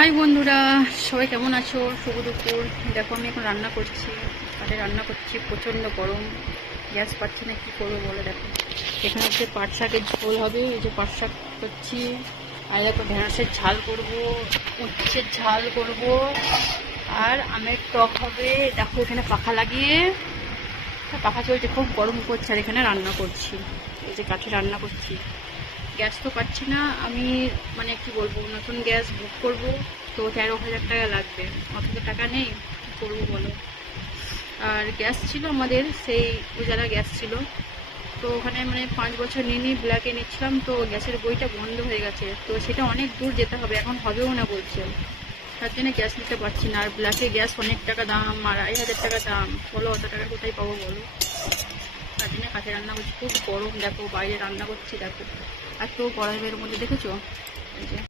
High বন্ধুরা, সবাই কেমন আছো? শুভ দুপুর। দেখো আমি এখন রান্না করছি, রান্না করছি। প্রচণ্ড গরম, গ্যাস পাচ্ছি না, কী করবো বলে। দেখো এখানে হচ্ছে পাট শাকের ঝোল হবে, এই যে পাট শাক করছি। আর দেখো ঢেঁড়সের ঝাল করব, উচ্ছের ঝাল করব, আর আমের টক হবে। দেখো এখানে পাখা লাগিয়ে, পাখা চলছে, খুব গরম করছে। আর এখানে রান্না করছি, এই যে কাঠে রান্না করছি। গ্যাস তো পাচ্ছি না আমি, মানে কি বলবো, নতুন গ্যাস বুক করব তো 13,000 টাকা লাগবে। অত তো টাকা নেই, কী করবো বলো। আর গ্যাস ছিল আমাদের, সেই উজালা গ্যাস ছিল, তো ওখানে মানে 5 বছর নিয়ে ব্ল্যাকে নিচ্ছিলাম, তো গ্যাসের বইটা বন্ধ হয়ে গেছে, তো সেটা অনেক দূর যেতে হবে, এখন হবেও না বলছে। তার জন্য গ্যাস নিতে পারছি না। আর ব্ল্যাকে গ্যাস অনেক টাকা দাম, 2,500 টাকা দাম। বলো অত টাকা কোথায় পাবো বলো। তার জন্য কাঠে রান্না করছি। খুব গরম, দেখো বাইরে রান্না করছি, দেখো এত গরমের মধ্যে, দেখেছো এই যে